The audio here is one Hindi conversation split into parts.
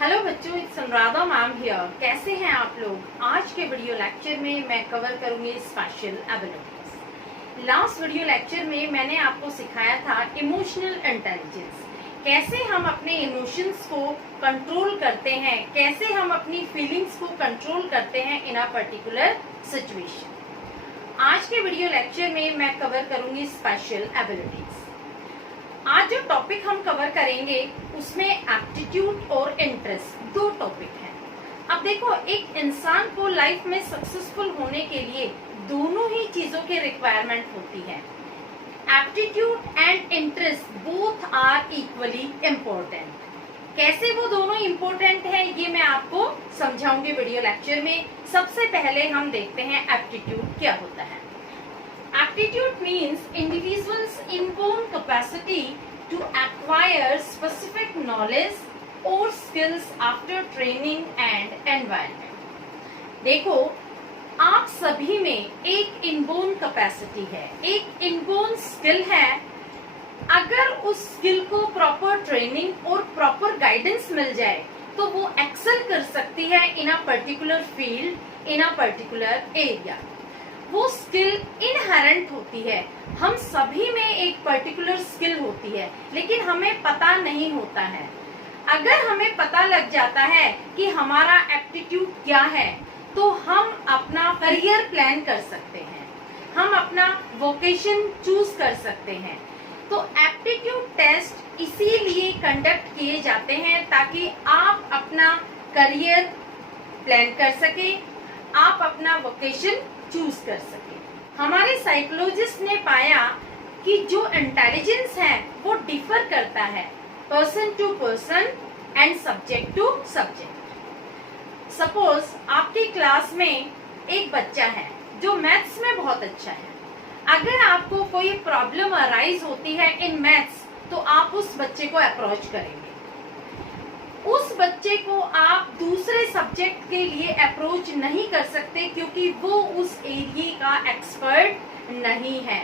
हेलो बच्चों, इट्स अनुराधा मैम हियर। कैसे हैं आप लोग? आज के वीडियो लेक्चर में मैं कवर करूंगी special abilities. Last video lecture में मैंने आपको सिखाया था इमोशनल इंटेलिजेंस, कैसे हम अपने इमोशंस को कंट्रोल करते हैं, कैसे हम अपनी फीलिंग्स को कंट्रोल करते हैं इन अ पर्टिकुलर सिचुएशन। आज के वीडियो लेक्चर में मैं कवर करूंगी स्पेशल एबिलिटीज। आज जो टॉपिक हम कवर करेंगे उसमें एप्टीट्यूड और इंटरेस्ट दो टॉपिक हैं। अब देखो, एक इंसान को लाइफ में सक्सेसफुल होने के लिए दोनों ही चीजों की रिक्वायरमेंट होती है। Aptitude and interest both are equally important. कैसे वो दोनों इम्पोर्टेंट है ये मैं आपको समझाऊंगी वीडियो लेक्चर में। सबसे पहले हम देखते हैं एप्टीट्यूड क्या होता है। Aptitude means individual's inborn capacity to acquire specific knowledge or skills after training and environment. देखो, आप सभी में एक इनबोर्न कैपेसिटी है, एक इनबोर्न स्किल है। अगर उस स्किल को प्रॉपर ट्रेनिंग और प्रॉपर गाइडेंस मिल जाए तो वो एक्सेल कर सकती है in a particular field, in a particular area. वो स्किल इनहेरेंट होती है। हम सभी में एक पर्टिकुलर स्किल होती है, लेकिन हमें पता नहीं होता है। अगर हमें पता लग जाता है कि हमारा एप्टीट्यूड क्या है, तो हम अपना करियर प्लान कर सकते हैं, हम अपना वोकेशन चूज कर सकते हैं। तो एप्टीट्यूड टेस्ट इसीलिए कंडक्ट किए जाते हैं ताकि आप अपना करियर प्लान कर सके, आप अपना वोकेशन चूज कर सके। हमारे साइकोलॉजिस्ट ने पाया कि जो इंटेलिजेंस है वो डिफर करता है person to person and subject to subject. Suppose आपकी क्लास में एक बच्चा है जो मैथ्स में बहुत अच्छा है। अगर आपको कोई प्रॉब्लम अराइज होती है इन मैथ्स तो आप उस बच्चे को अप्रोच करेंगे। उस बच्चे को आप दूसरे सब्जेक्ट के लिए अप्रोच नहीं कर सकते क्योंकि वो उस एरिया का एक्सपर्ट नहीं है।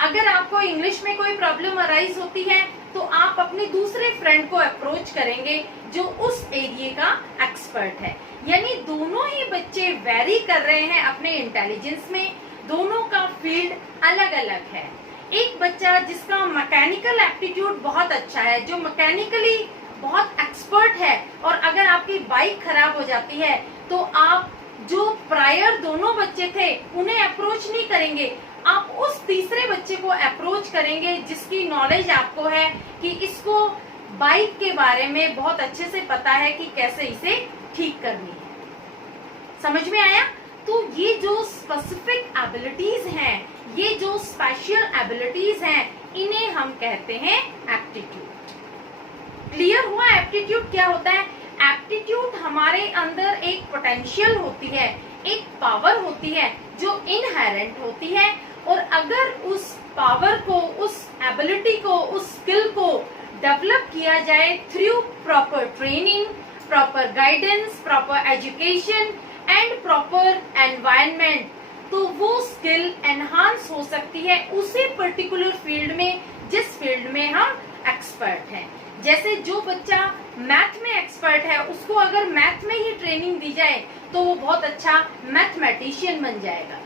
अगर आपको इंग्लिश में कोई प्रॉब्लम अराइज होती है तो आप अपने दूसरे फ्रेंड को अप्रोच करेंगे जो उस एरिया का एक्सपर्ट है। यानी दोनों ही बच्चे वेरी कर रहे हैं अपने इंटेलिजेंस में, दोनों का फील्ड अलग अलग है। एक बच्चा जिसका मैकेनिकल एप्टीट्यूड बहुत अच्छा है, जो मैकेनिकली बहुत एक्सपर्ट है, और अगर आपकी बाइक खराब हो जाती है तो आप जो प्रायर दोनों बच्चे थे उन्हें अप्रोच नहीं करेंगे, आप उस तीसरे बच्चे को अप्रोच करेंगे जिसकी नॉलेज आपको है कि इसको बाइक के बारे में बहुत अच्छे से पता है कि कैसे इसे ठीक करनी है। समझ में आया? तो ये जो स्पेसिफिक एबिलिटीज हैं, ये जो स्पेशल एबिलिटीज हैं, इन्हें हम कहते हैं एप्टीट्यूड। क्लियर हुआ एप्टीट्यूड क्या होता है? एप्टीट्यूड हमारे अंदर एक पोटेंशियल होती है, एक पावर होती है जो इनहेरेंट होती है, और अगर उस पावर को, उस एबिलिटी को, उस स्किल को डेवलप किया जाए through proper training, proper guidance, proper education and proper environment, तो वो स्किल एनहांस हो सकती है उसी पर्टिकुलर फील्ड में जिस फील्ड में हम एक्सपर्ट हैं। जैसे जो बच्चा मैथ में एक्सपर्ट है, उसको अगर मैथ में ही ट्रेनिंग दी जाए तो वो बहुत अच्छा मैथमेटिशियन बन जाएगा।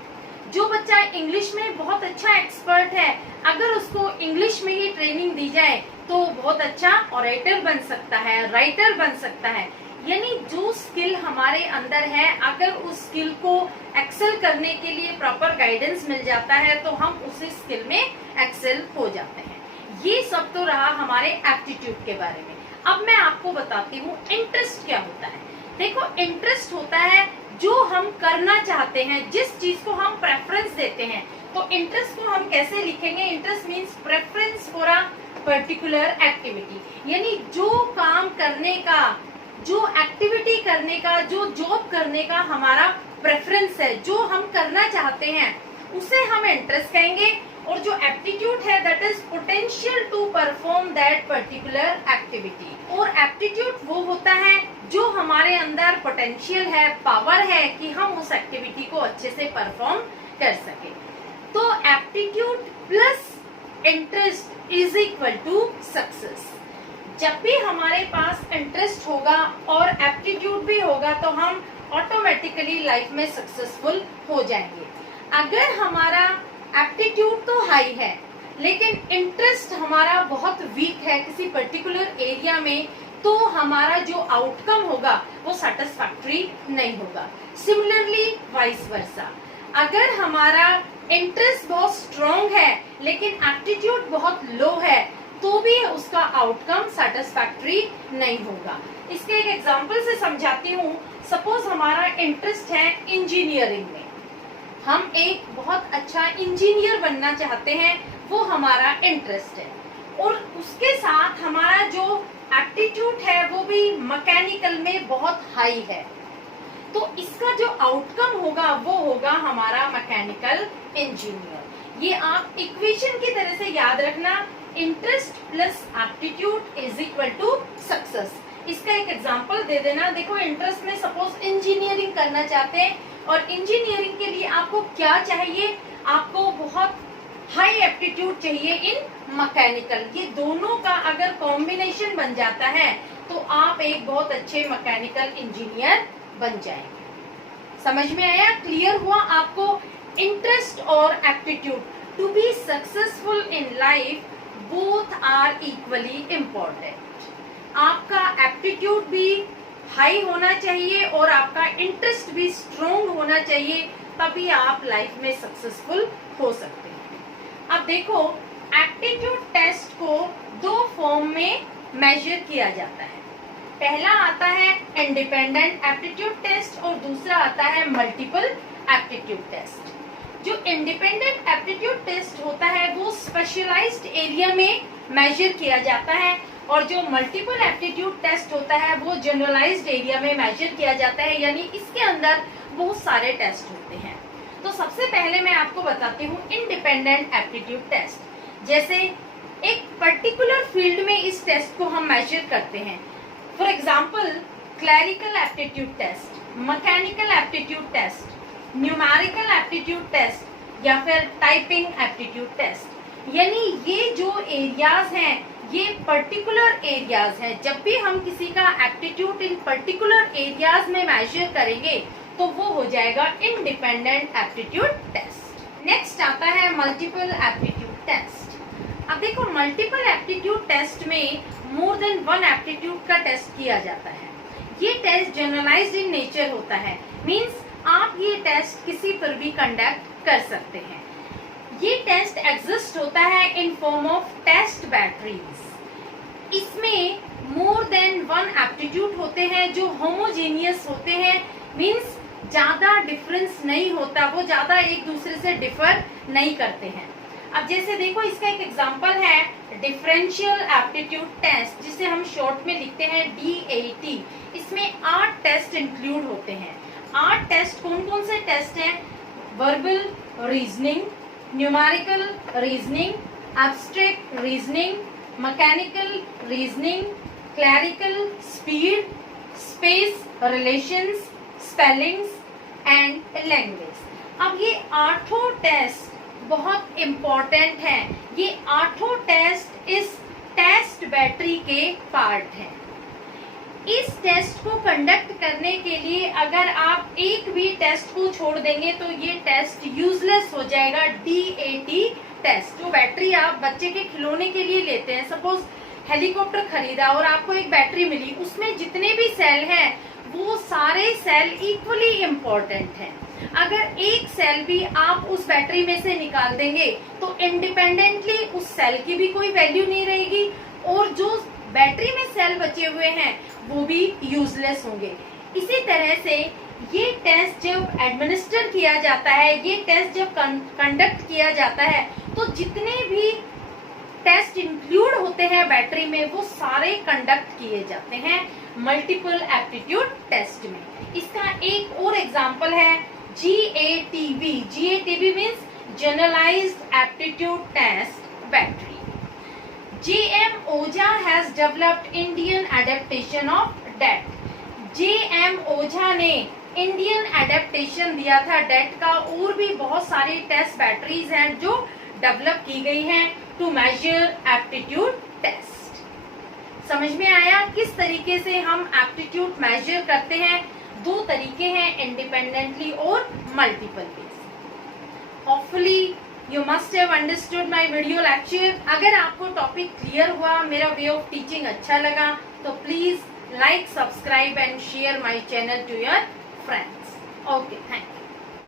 जो बच्चा इंग्लिश में बहुत अच्छा एक्सपर्ट है, अगर उसको इंग्लिश में ही ट्रेनिंग दी जाए तो वो बहुत अच्छा ऑरेटर बन सकता है, राइटर बन सकता है। यानी जो स्किल हमारे अंदर है, अगर उस स्किल को एक्सेल करने के लिए प्रॉपर गाइडेंस मिल जाता है तो हम उसी स्किल में एक्सेल हो जाते हैं। ये सब तो रहा हमारे एप्टीट्यूड के बारे में। अब मैं आपको बताती हूँ इंटरेस्ट क्या होता है। देखो, इंटरेस्ट होता है जो हम करना चाहते हैं, जिस चीज को हम प्रेफरेंस देते हैं। तो इंटरेस्ट को हम कैसे लिखेंगे? Interest means preference for a particular activity. यानी जो काम करने का, जो एक्टिविटी करने का, जो जॉब करने का हमारा प्रेफरेंस है, जो हम करना चाहते हैं, उसे हम इंटरेस्ट कहेंगे। और जो एप्टीट्यूड है that is potential to perform that particular activity. और एप्टीट्यूड वो होता है जो हमारे अंदर पोटेंशियल है, पावर है कि हम उस एक्टिविटी को अच्छे से परफॉर्म कर सके। तो aptitude plus interest is equal to success. जब भी हमारे पास इंटरेस्ट होगा और एप्टीट्यूड भी होगा तो हम ऑटोमेटिकली लाइफ में सक्सेसफुल हो जाएंगे। अगर हमारा एप्टीट्यूड तो हाई है लेकिन इंटरेस्ट हमारा बहुत वीक है किसी पर्टिकुलर एरिया में, तो हमारा जो आउटकम होगा वो सेटिस्फैक्टरी नहीं होगा। सिमिलरली वाइस वर्सा, अगर हमारा इंटरेस्ट बहुत स्ट्रॉन्ग है लेकिन एप्टीट्यूड बहुत लो है तो भी उसका आउटकम सेटिस्फैक्टरी नहीं होगा। इसके एक एग्जांपल से समझाती हूँ। सपोज हमारा इंटरेस्ट है इंजीनियरिंग में, हम एक बहुत अच्छा इंजीनियर बनना चाहते हैं, वो हमारा इंटरेस्ट है, और उसके साथ हमारा जो एप्टीट्यूड है वो भी मैकेनिकल में बहुत हाई है, तो इसका जो आउटकम होगा वो होगा हमारा मैकेनिकल इंजीनियर। ये आप इक्वेशन की तरह से याद रखना, interest plus aptitude is equal to success. इसका एक एग्जांपल दे देना। देखो, इंटरेस्ट में सपोज इंजीनियरिंग करना चाहते हैं और इंजीनियरिंग के लिए आपको क्या चाहिए, आपको बहुत हाई एप्टीट्यूड चाहिए इन मैकेनिकल। ये दोनों का अगर कॉम्बिनेशन बन जाता है तो आप एक बहुत अच्छे मैकेनिकल इंजीनियर बन जाएंगे। समझ में आया? क्लियर हुआ आपको? इंटरेस्ट और aptitude, to be successful in life both are equally important. आपका एप्टीट्यूड भी हाई होना चाहिए और आपका इंटरेस्ट भी स्ट्रॉन्ग होना चाहिए, तभी आप लाइफ में सक्सेसफुल हो सकते हैं। अब देखो, एप्टीट्यूड टेस्ट को दो फॉर्म में मेजर किया जाता है। पहला आता है इंडिपेंडेंट एप्टीट्यूड टेस्ट और दूसरा आता है मल्टीपल एप्टीट्यूड टेस्ट। जो इंडिपेंडेंट एप्टीट्यूड टेस्ट होता है वो स्पेशलाइज्ड एरिया में मेजर किया जाता है, और जो मल्टीपल एप्टीट्यूड टेस्ट होता है वो जनरलाइज्ड एरिया में मेजर किया जाता है, यानी इसके अंदर बहुत सारे टेस्ट होते हैं। तो सबसे पहले मैं आपको बताती हूँ इंडिपेंडेंट एप्टीट्यूड टेस्ट। जैसे एक पर्टिकुलर फील्ड में इस टेस्ट को हम मेजर करते हैं। For example, clerical aptitude test, mechanical aptitude test, numerical aptitude test या फिर टाइपिंग एप्टीट्यूड टेस्ट। यानी ये जो एरियाज हैं ये पर्टिकुलर एरियाज हैं। जब भी हम किसी का एप्टीट्यूड इन पर्टिकुलर एरियाज में मेजर करेंगे तो वो हो जाएगा इंडिपेंडेंट एप्टीट्यूड टेस्ट। नेक्स्ट आता है मल्टीपल एप्टीट्यूड टेस्ट। अब देखो, मल्टीपल एप्टीट्यूड टेस्ट में मोर देन वन एप्टीट्यूड का टेस्ट किया जाता है। ये टेस्ट जनरलाइज्ड इन नेचर होता है, मींस आप ये टेस्ट किसी पर भी कंडक्ट कर सकते हैं। ये टेस्ट एग्जिस्ट होता है in form of test batteries. इसमें मोर देन वन एप्टीट्यूड होते हैं जो होमोजेनियस होते हैं, मींस ज्यादा डिफरेंस नहीं होता, वो ज्यादा एक दूसरे से डिफर नहीं करते हैं। अब जैसे देखो, इसका एक एग्जांपल है डिफरेंशियल एप्टीट्यूड टेस्ट, जिसे हम शॉर्ट में लिखते हैं DAT। इसमें 8 टेस्ट इंक्लूड होते हैं। 8 टेस्ट कौन कौन से टेस्ट हैं? Verbal reasoning, numerical reasoning, abstract reasoning, mechanical reasoning, clerical speed, space relations, spellings and language. अब ये 8 टेस्ट बहुत इम्पोर्टेंट हैं। ये 8 टेस्ट इस टेस्ट बैटरी के पार्ट हैं। इस टेस्ट को कंडक्ट करने के लिए अगर आप एक भी टेस्ट को छोड़ देंगे तो ये टेस्ट यूजलेस हो जाएगा। DAT टेस्ट, जो बैटरी आप बच्चे के खिलौने के लिए लेते हैं, सपोज हेलीकॉप्टर खरीदा और आपको एक बैटरी मिली, उसमें जितने भी सेल हैं वो सारे सेल इक्वली इम्पोर्टेंट हैं। अगर एक सेल भी आप उस बैटरी में से निकाल देंगे तो इंडिपेंडेंटली उस सेल की भी कोई वैल्यू नहीं रहेगी, और जो बैटरी में सेल बचे हुए हैं वो भी यूजलेस होंगे। इसी तरह से ये टेस्ट जब एडमिनिस्टर किया जाता है, ये टेस्ट जब कंडक्ट किया जाता है, तो जितने भी टेस्ट इंक्लूड होते हैं बैटरी में वो सारे कंडक्ट किए जाते हैं मल्टीपल एप्टीट्यूड टेस्ट में। इसका एक और एग्जांपल है GATB। GATB means generalised aptitude test battery. J.M. Oja has developed Indian adaptation of DET। J.M. Oja ने इंडियन एडेप्टेशन दिया था डेट का, और भी बहुत सारी टेस्ट बैटरीज हैं जो डेवलप की गई हैं टू मेजर एप्टीट्यूड टेस्ट। समझ में आया किस तरीके से हम एप्टीट्यूड मेजर करते हैं? दो तरीके हैं, इंडिपेंडेंटली और multiple ways. Hopefully you must have understood my video lecture. अगर आपको टॉपिक क्लियर हुआ, मेरा वे ऑफ टीचिंग अच्छा लगा, तो please like, subscribe and share my channel to your friends. Okay, thank you.